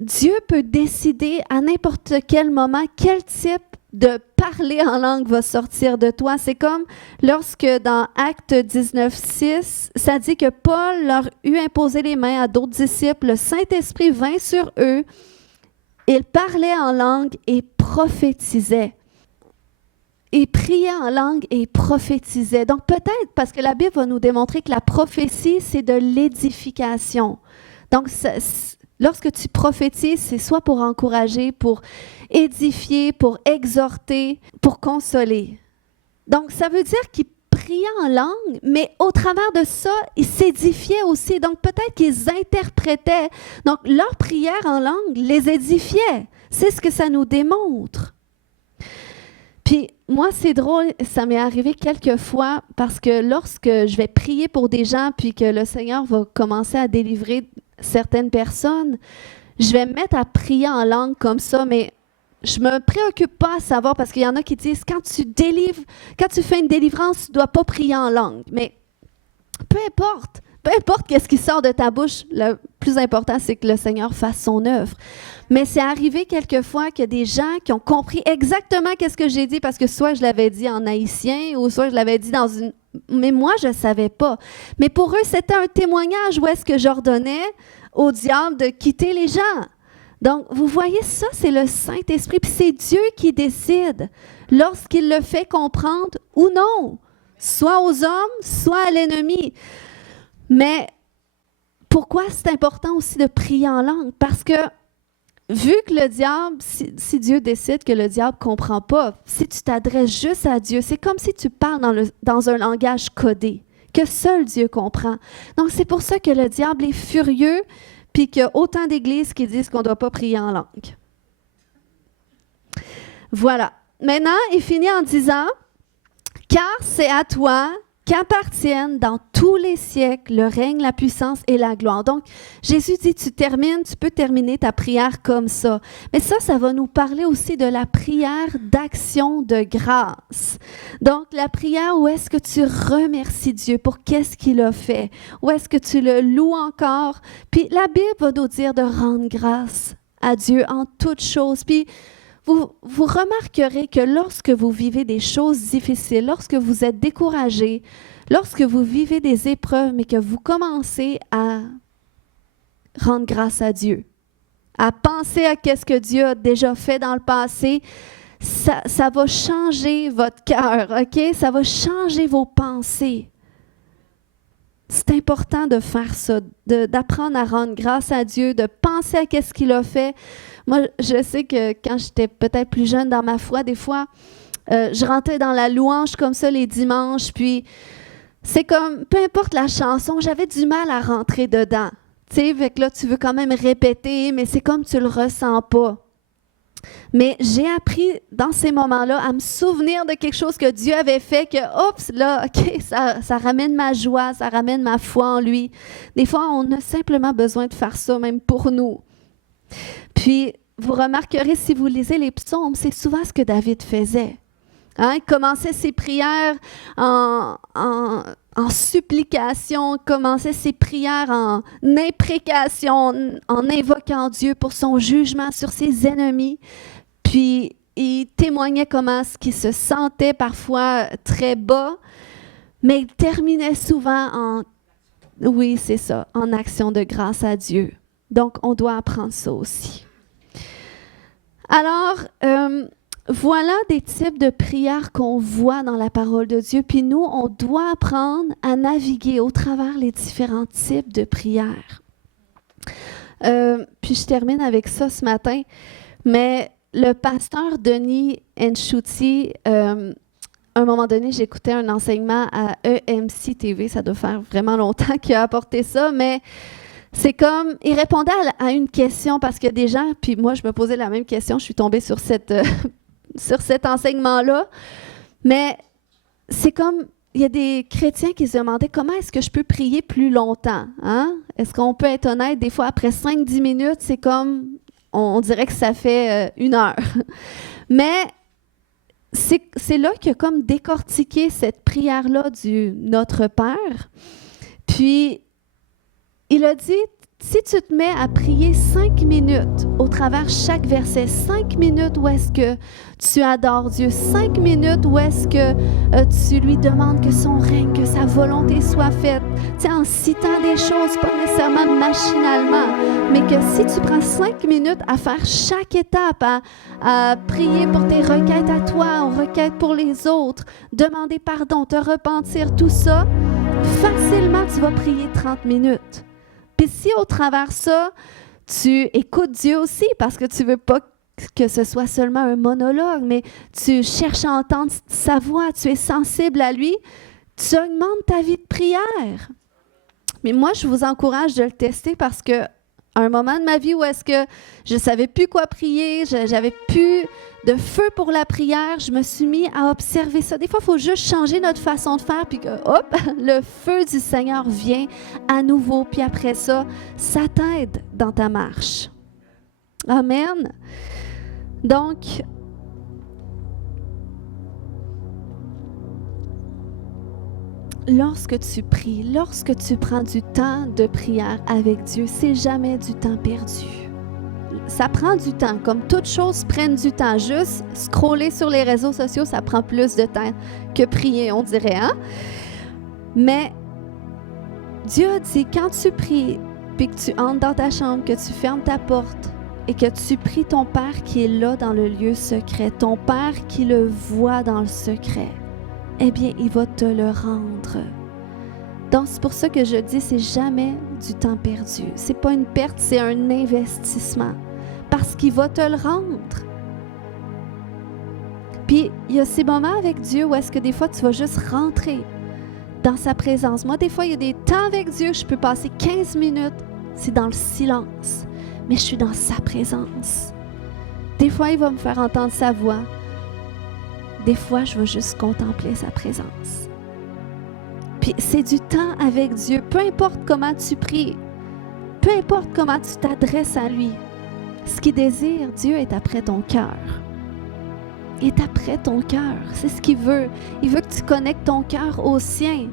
Dieu peut décider à n'importe quel moment quel type de parler en langue va sortir de toi. C'est comme lorsque dans Actes 19:6, ça dit que Paul leur eut imposé les mains à d'autres disciples. Le Saint-Esprit vint sur eux. Ils parlaient en langue et prophétisaient. Ils priaient en langue et prophétisaient. Donc peut-être, parce que la Bible va nous démontrer que la prophétie, c'est de l'édification. Donc lorsque tu prophétises, c'est soit pour encourager, pour édifier, pour exhorter, pour consoler. Donc, ça veut dire qu'ils priaient en langue, mais au travers de ça, ils s'édifiaient aussi. Donc, peut-être qu'ils interprétaient. Donc, leur prière en langue les édifiait. C'est ce que ça nous démontre. Puis, moi, c'est drôle, ça m'est arrivé quelques fois parce que lorsque je vais prier pour des gens, puis que le Seigneur va commencer à délivrer certaines personnes, je vais me mettre à prier en langue comme ça, mais je ne me préoccupe pas à savoir, parce qu'il y en a qui disent, quand tu fais une délivrance, tu ne dois pas prier en langue. Mais peu importe qu'est-ce qui sort de ta bouche, le plus important, c'est que le Seigneur fasse son œuvre. Mais c'est arrivé quelquefois qu'il y a des gens qui ont compris exactement qu'est-ce que j'ai dit, parce que soit je l'avais dit en haïtien, ou soit je l'avais dit dans une... Mais moi, je ne savais pas. Mais pour eux, c'était un témoignage où est-ce que j'ordonnais au diable de quitter les gens. Donc, vous voyez, ça, c'est le Saint-Esprit. Puis c'est Dieu qui décide lorsqu'il le fait comprendre ou non, soit aux hommes, soit à l'ennemi. Mais pourquoi c'est important aussi de prier en langue? Parce que vu que le diable, si Dieu décide que le diable ne comprend pas, si tu t'adresses juste à Dieu, c'est comme si tu parles dans un langage codé, que seul Dieu comprend. Donc, c'est pour ça que le diable est furieux, puis qu'il y a autant d'églises qui disent qu'on ne doit pas prier en langue. Voilà. maintenant, il finit en disant, « Car c'est à toi qu'appartiennent dans tous les siècles le règne, la puissance et la gloire. » Donc, Jésus dit, tu peux terminer ta prière comme ça. Mais ça va nous parler aussi de la prière d'action de grâce. Donc, la prière où est-ce que tu remercies Dieu pour qu'est-ce qu'il a fait? Où est-ce que tu le loues encore? Puis la Bible va nous dire de rendre grâce à Dieu en toutes choses. Puis, vous remarquerez que lorsque vous vivez des choses difficiles, lorsque vous êtes découragé, lorsque vous vivez des épreuves, mais que vous commencez à rendre grâce à Dieu, à penser à qu'est-ce que Dieu a déjà fait dans le passé, ça va changer votre cœur, OK? Ça va changer vos pensées. C'est important de faire ça, d'apprendre à rendre grâce à Dieu, de penser à qu'est-ce qu'il a fait. Moi, je sais que quand j'étais peut-être plus jeune dans ma foi, des fois, je rentrais dans la louange comme ça les dimanches, puis c'est comme, peu importe la chanson, j'avais du mal à rentrer dedans. Tu sais, fait que là, tu veux quand même répéter, mais c'est comme tu le ressens pas. Mais j'ai appris dans ces moments-là à me souvenir de quelque chose que Dieu avait fait, que, oups, là, OK, ça ramène ma joie, ça ramène ma foi en lui. Des fois, on a simplement besoin de faire ça, même pour nous. Puis, vous remarquerez, si vous lisez les psaumes, c'est souvent ce que David faisait. Hein? Il commençait ses prières en supplication, commençait ses prières en imprécation, en invoquant Dieu pour son jugement sur ses ennemis. Puis, il témoignait comment ce qu'il se sentait parfois très bas, mais il terminait souvent en action de grâce à Dieu. Donc, on doit apprendre ça aussi. Alors, voilà des types de prières qu'on voit dans la parole de Dieu. Puis nous, on doit apprendre à naviguer au travers les différents types de prières. Puis je termine avec ça ce matin. Mais le pasteur Denis Enschuti, à un moment donné, j'écoutais un enseignement à EMC TV. Ça doit faire vraiment longtemps qu'il a apporté ça, mais c'est comme, il répondait à une question parce que des gens, puis moi, je me posais la même question, je suis tombée sur cet enseignement-là, mais c'est comme, il y a des chrétiens qui se demandaient comment est-ce que je peux prier plus longtemps, hein? Est-ce qu'on peut être honnête? Des fois, après 5-10 minutes, c'est comme, on dirait que ça fait 1 heure. Mais c'est là qu'il a comme décortiqué cette prière-là du Notre Père. Puis, il a dit, si tu te mets à prier 5 minutes au travers chaque verset, 5 minutes où est-ce que tu adores Dieu, 5 minutes où est-ce que tu lui demandes que son règne, que sa volonté soit faite, tu sais, en citant des choses, pas nécessairement machinalement, mais que si tu prends 5 minutes à faire chaque étape, à prier pour tes requêtes à toi, aux requêtes pour les autres, demander pardon, te repentir, tout ça, facilement tu vas prier 30 minutes. Puis si au travers ça, tu écoutes Dieu aussi parce que tu ne veux pas que ce soit seulement un monologue, mais tu cherches à entendre sa voix, tu es sensible à lui, tu augmentes ta vie de prière. Mais moi, je vous encourage de le tester parce que à un moment de ma vie où est-ce que je ne savais plus quoi prier, j'avais plus de feu pour la prière, je me suis mis à observer ça. Des fois, il faut juste changer notre façon de faire, puis que, hop, le feu du Seigneur vient à nouveau. Puis après ça, ça t'aide dans ta marche. Amen. Donc, lorsque tu pries, lorsque tu prends du temps de prière avec Dieu, c'est jamais du temps perdu. Ça prend du temps, comme toutes choses prennent du temps. Juste scroller sur les réseaux sociaux, ça prend plus de temps que prier, on dirait, hein? Mais Dieu a dit, quand tu pries, puis que tu entres dans ta chambre, que tu fermes ta porte et que tu pries ton Père qui est là dans le lieu secret, ton Père qui le voit dans le secret, eh bien, il va te le rendre. Donc, c'est pour ça que je dis, c'est jamais du temps perdu. C'est pas une perte, c'est un investissement. Parce qu'il va te le rendre. Puis, il y a ces moments avec Dieu où est-ce que des fois, tu vas juste rentrer dans sa présence. Moi, des fois, il y a des temps avec Dieu, je peux passer 15 minutes, c'est dans le silence. Mais je suis dans sa présence. Des fois, il va me faire entendre sa voix. Des fois, je vais juste contempler sa présence. Puis c'est du temps avec Dieu. Peu importe comment tu pries, peu importe comment tu t'adresses à lui, ce qu'il désire, Dieu est après ton cœur. Il est après ton cœur. C'est ce qu'il veut. Il veut que tu connectes ton cœur au sien.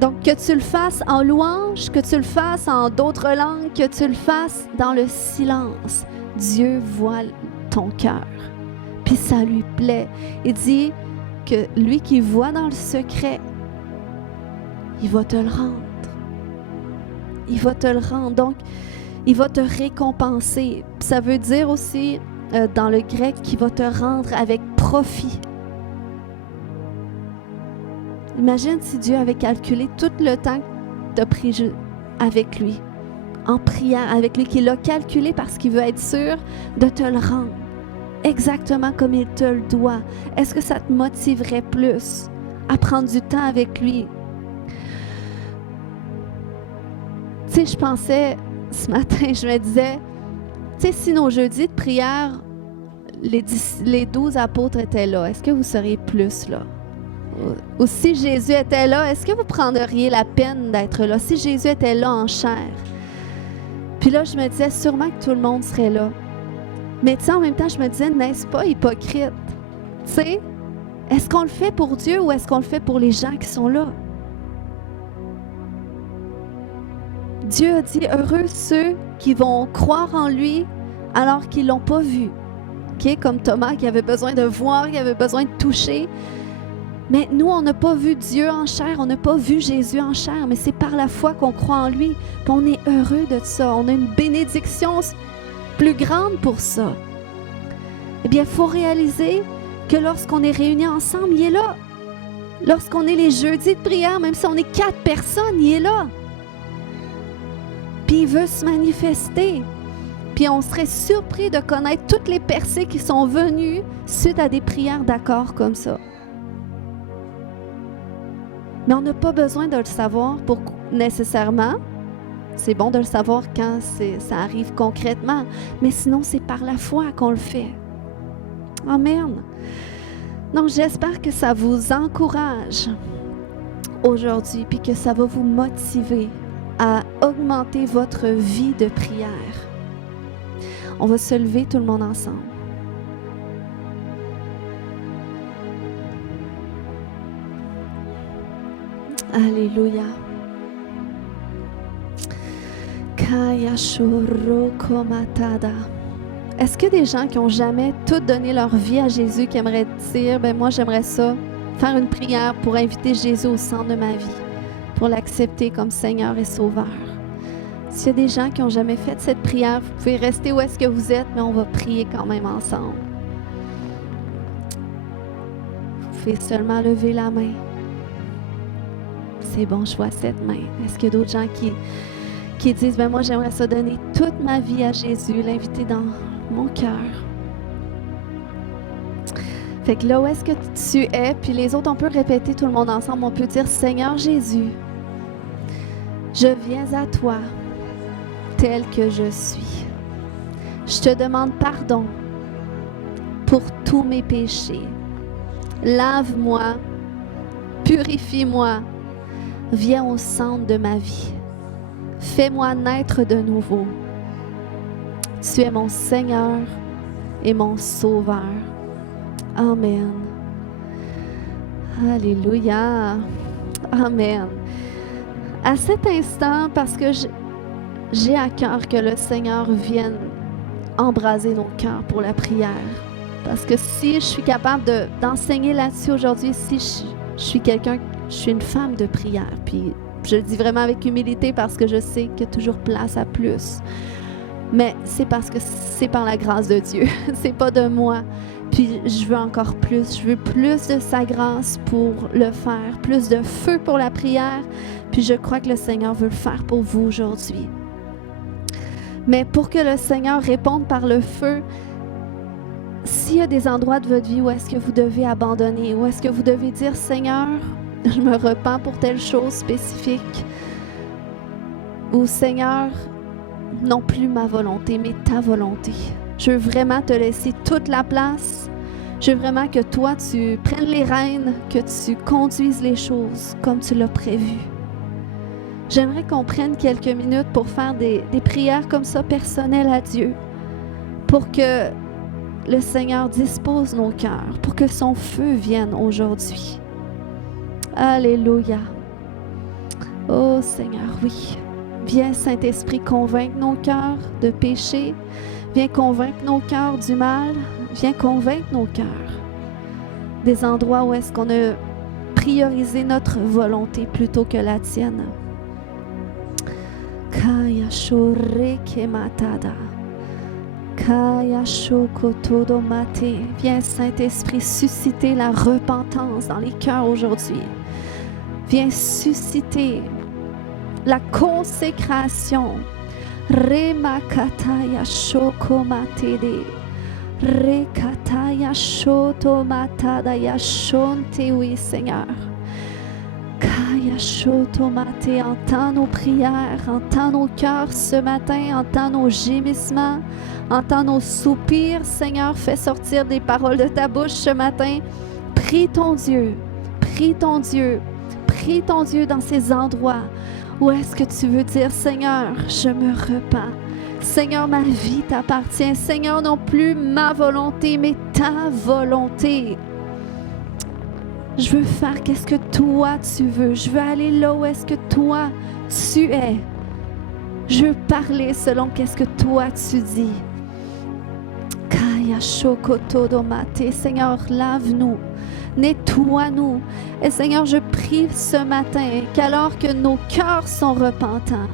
Donc, que tu le fasses en louange, que tu le fasses en d'autres langues, que tu le fasses dans le silence. Dieu voit ton cœur. Puis ça lui plaît. Il dit que lui qui voit dans le secret, il va te le rendre. Il va te le rendre. Donc, il va te récompenser. Ça veut dire aussi, dans le grec, qu'il va te rendre avec profit. Imagine si Dieu avait calculé tout le temps que tu as pris avec lui, en priant avec lui, qu'il l'a calculé parce qu'il veut être sûr de te le rendre exactement comme il te le doit. Est-ce que ça te motiverait plus à prendre du temps avec lui? Tu sais, je pensais ce matin, je me disais, tu sais, si nos jeudis de prière, les 12 apôtres étaient là, est-ce que vous seriez plus là? Ou si Jésus était là, est-ce que vous prendriez la peine d'être là? Si Jésus était là en chair. Puis là, je me disais sûrement que tout le monde serait là. Mais tu sais, en même temps, je me disais, n'est-ce pas hypocrite? Tu sais, est-ce qu'on le fait pour Dieu ou est-ce qu'on le fait pour les gens qui sont là? Dieu a dit, heureux ceux qui vont croire en lui alors qu'ils ne l'ont pas vu. Okay? Comme Thomas qui avait besoin de voir, qui avait besoin de toucher. Mais nous, on n'a pas vu Dieu en chair, on n'a pas vu Jésus en chair, mais c'est par la foi qu'on croit en lui. Puis on est heureux de ça. On a une bénédiction plus grande pour ça. Eh bien, il faut réaliser que lorsqu'on est réunis ensemble, il est là. Lorsqu'on est les jeudis de prière, même si on est 4 personnes, il est là. Puis il veut se manifester. Puis on serait surpris de connaître toutes les percées qui sont venues suite à des prières d'accord comme ça. Mais on n'a pas besoin de le savoir pour nécessairement. C'est bon de le savoir quand ça arrive concrètement. Mais sinon, c'est par la foi qu'on le fait. Amen. Donc, j'espère que ça vous encourage aujourd'hui, puis que ça va vous motiver à augmenter votre vie de prière. On va se lever tout le monde ensemble. Alléluia. Kaya shuroko matada. Est-ce que des gens qui n'ont jamais tout donné leur vie à Jésus qui aimeraient dire, ben moi j'aimerais ça, faire une prière pour inviter Jésus au centre de ma vie, pour l'accepter comme Seigneur et Sauveur? S'il y a des gens qui n'ont jamais fait cette prière, vous pouvez rester où est-ce que vous êtes, mais on va prier quand même ensemble. Vous pouvez seulement lever la main. C'est bon, je vois cette main. Est-ce qu'il y a d'autres gens qui disent, ben moi j'aimerais ça donner toute ma vie à Jésus, l'inviter dans mon cœur. Fait que là où est-ce que tu es, puis les autres, on peut répéter tout le monde ensemble, on peut dire, Seigneur Jésus, je viens à toi tel que je suis. Je te demande pardon pour tous mes péchés. Lave-moi, purifie-moi, viens au centre de ma vie. Fais-moi naître de nouveau. Tu es mon Seigneur et mon Sauveur. Amen. Alléluia. Amen. À cet instant, parce que j'ai à cœur que le Seigneur vienne embraser nos cœurs pour la prière. Parce que si je suis capable d'enseigner là-dessus aujourd'hui, si je suis quelqu'un, je suis une femme de prière, puis je le dis vraiment avec humilité parce que je sais qu'il y a toujours place à plus. Mais c'est parce que c'est par la grâce de Dieu, c'est pas de moi. Puis je veux encore plus, je veux plus de sa grâce pour le faire, plus de feu pour la prière. Puis je crois que le Seigneur veut le faire pour vous aujourd'hui. Mais pour que le Seigneur réponde par le feu, s'il y a des endroits de votre vie où est-ce que vous devez abandonner, où est-ce que vous devez dire, Seigneur, je me repens pour telle chose spécifique, ou Seigneur, non plus ma volonté, mais ta volonté. Je veux vraiment te laisser toute la place. Je veux vraiment que toi, tu prennes les rênes, que tu conduises les choses comme tu l'as prévu. J'aimerais qu'on prenne quelques minutes pour faire des prières comme ça personnelles à Dieu, pour que le Seigneur dispose nos cœurs, pour que son feu vienne aujourd'hui. Alléluia. Oh Seigneur, oui. Viens Saint-Esprit convaincre nos cœurs de péché. Viens convaincre nos cœurs du mal. Viens convaincre nos cœurs des endroits où est-ce qu'on a priorisé notre volonté plutôt que la tienne. Kaya shoreke matada. Kaya shokotodo mate. Viens Saint-Esprit susciter la repentance dans les cœurs aujourd'hui. Viens susciter la consécration. Remakataya shokomatede. Rekataya shotomatada yashonte, oui Seigneur. Kaya shotomate, entends nos prières, entends nos cœurs ce matin, entends nos gémissements, entends nos soupirs. Seigneur, fais sortir des paroles de ta bouche ce matin. Prie ton Dieu, prie ton Dieu, prie ton Dieu dans ces endroits où est-ce que tu veux dire, Seigneur, je me repens. Seigneur, ma vie t'appartient. Seigneur, non plus ma volonté, mais ta volonté. Je veux faire qu'est-ce que toi tu veux. Je veux aller là où est-ce que toi tu es. Je veux parler selon qu'est-ce que toi tu dis. Kaya shokoto mate. Seigneur, lave-nous. Nettoie-nous. Et Seigneur, je prie ce matin qu'alors que nos cœurs sont repentants,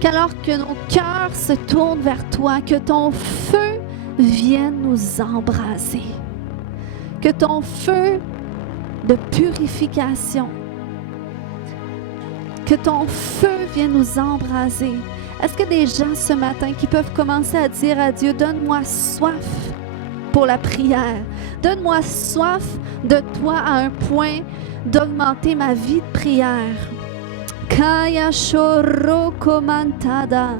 qu'alors que nos cœurs se tournent vers toi, que ton feu vienne nous embraser. Que ton feu de purification, que ton feu vienne nous embraser. Est-ce que des gens ce matin qui peuvent commencer à dire à Dieu, donne-moi soif pour la prière, donne-moi soif de toi à un point d'augmenter ma vie de prière. Kaya shoroko mantada,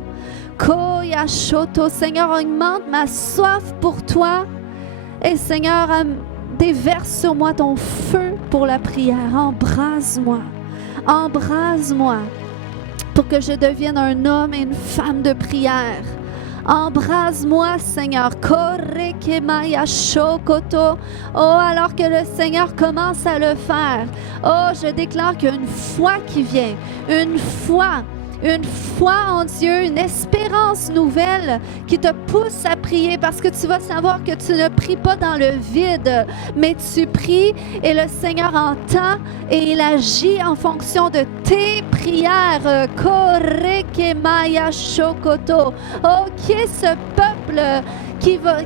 koya shoto. Seigneur, augmente ma soif pour toi. Et Seigneur, déverse sur moi ton feu pour la prière. Embrase-moi. Embrase-moi pour que je devienne un homme et une femme de prière. Embrase-moi, Seigneur. Korekemaya shokoto. Oh, alors que le Seigneur commence à le faire. Oh, je déclare qu'il y a une foi qui vient. Une foi en Dieu, une espérance nouvelle qui te pousse à prier parce que tu vas savoir que tu ne pries pas dans le vide, mais tu pries et le Seigneur entend et il agit en fonction de tes prières. Korekemaya shokoto. Oh, qui est ce peuple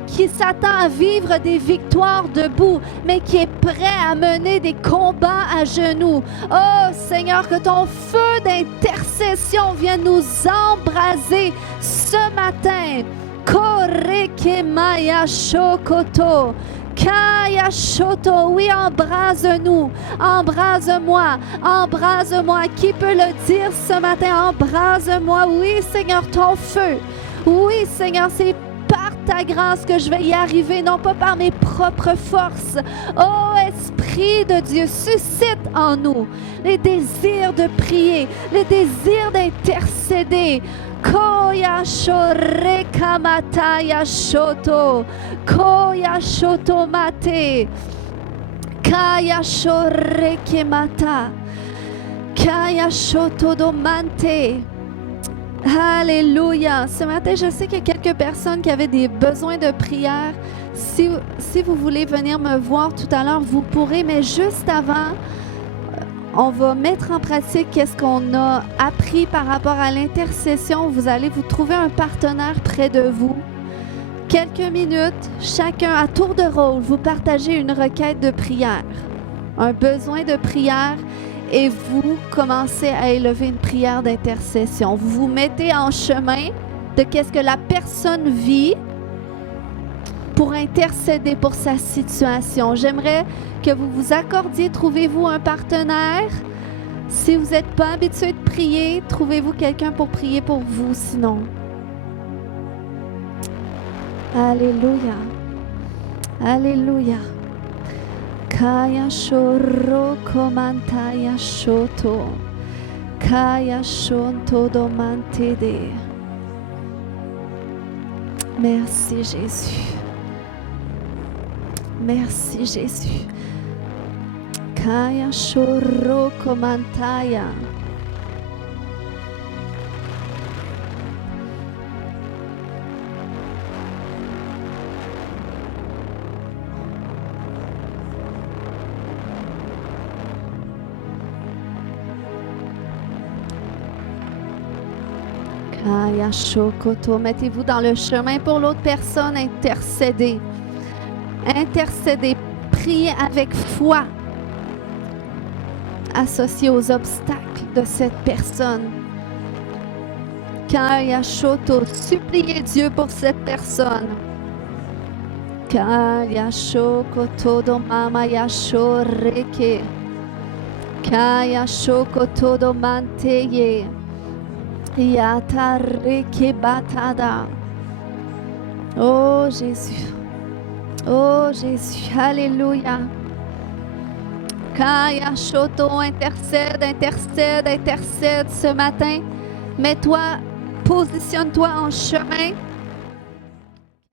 qui s'attend à vivre des victoires debout, mais qui est prêt à mener des combats à genoux. Oh Seigneur, que ton feu d'intercession vienne nous embraser ce matin. Korekemaya shokoto. Kaya shoto, oui, embrase-nous, embrase-moi, embrase-moi. Qui peut le dire ce matin? Embrase-moi, oui Seigneur, ton feu. Oui Seigneur, c'est par ta grâce que je vais y arriver, non pas par mes propres forces. Oh Esprit de Dieu, suscite en nous les désirs de prier, les désirs d'intercéder. Koya shorekamata yashoto, koya shoto mate, kaya shorekemata, kaya shoto domante. Alléluia. Ce matin, je sais qu'il y a quelques personnes qui avaient des besoins de prière. Si vous voulez venir me voir tout à l'heure, vous pourrez, mais juste avant, on va mettre en pratique qu'est-ce qu'on a appris par rapport à l'intercession. Vous allez vous trouver un partenaire près de vous. Quelques minutes, chacun à tour de rôle, vous partagez une requête de prière, un besoin de prière. Et vous commencez à élever une prière d'intercession. Vous vous mettez en chemin de qu'est-ce que la personne vit pour intercéder pour sa situation. J'aimerais que vous vous accordiez, trouvez-vous un partenaire. Si vous n'êtes pas habitué de prier, trouvez-vous quelqu'un pour prier pour vous sinon. Alléluia. Alléluia. Kaya shoro komantaya shoto. Kaya shonto domantede. Merci Jésus. Merci Jésus. Kaya shoro komantaya. Kaya shokoto. Mettez-vous dans le chemin pour l'autre personne. Intercédez. Intercédez. Priez avec foi. Associé aux obstacles de cette personne. Kaya shoto. Suppliez Dieu pour cette personne. Kaya shokoto do mama yashoreke. Kaya shokoto do manteye. Yatareke batada. Oh Jésus. Oh Jésus. Alléluia. Kaya shoto, intercède, intercède, intercède ce matin. Mets-toi, positionne-toi en chemin.